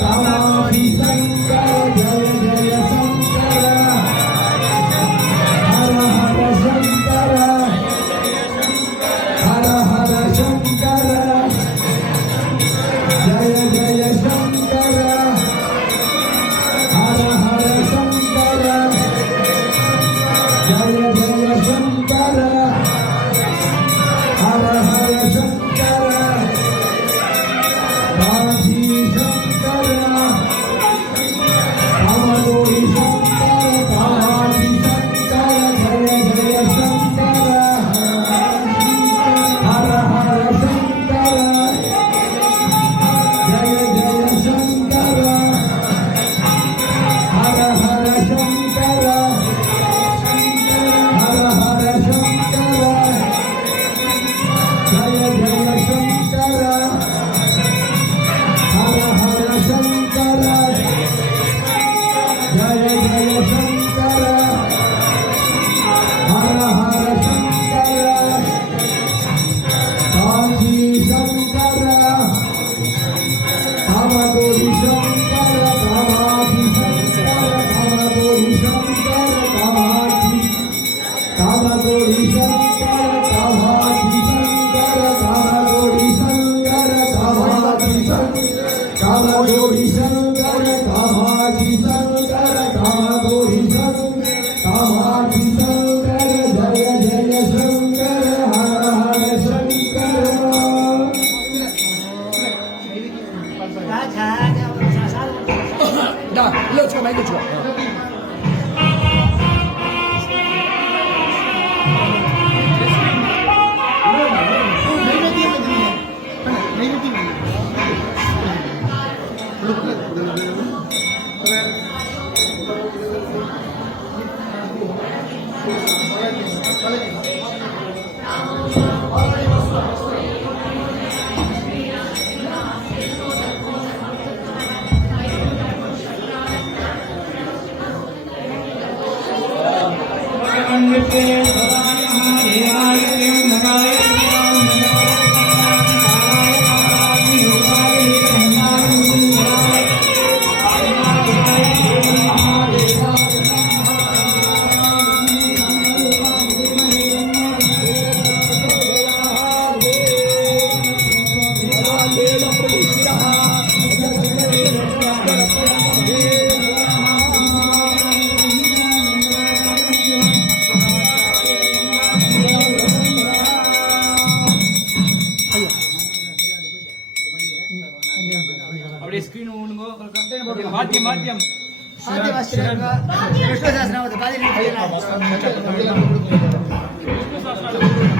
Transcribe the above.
कामाधि शंकर जय जय शंकर हर हर शंकर हर हर शंकर जय जय शंकर हर हर शंकर जय जय शंकर हर हर शंकर काशी शंकर कामगोरी शंकर कामाधि शंकर जय जय शंकर हर हर शंकर जय जय शंकर हर हर शंकर हर हर शंकर जय जय शंकर हर हर शंकर जय जय शंकर हर हर शंकर काशी शंकर कामगोरी शंकर कामाधि शंकर कामगोरी शंकर कामगोरी शंकर कामाधि शंकर कामगोरी शंकर कामाधि शंकर कामगोरी शंकर कामाधि शंकर कामगोरी शंकर कामाधि शंकर जय जय शंकर हर हर शंकर 나热车买个车。 அப்படியே ஸ்கிரீன் ஓடுங்க மாத்தியம் மாத்தியம் विष्णू सहस्रनाम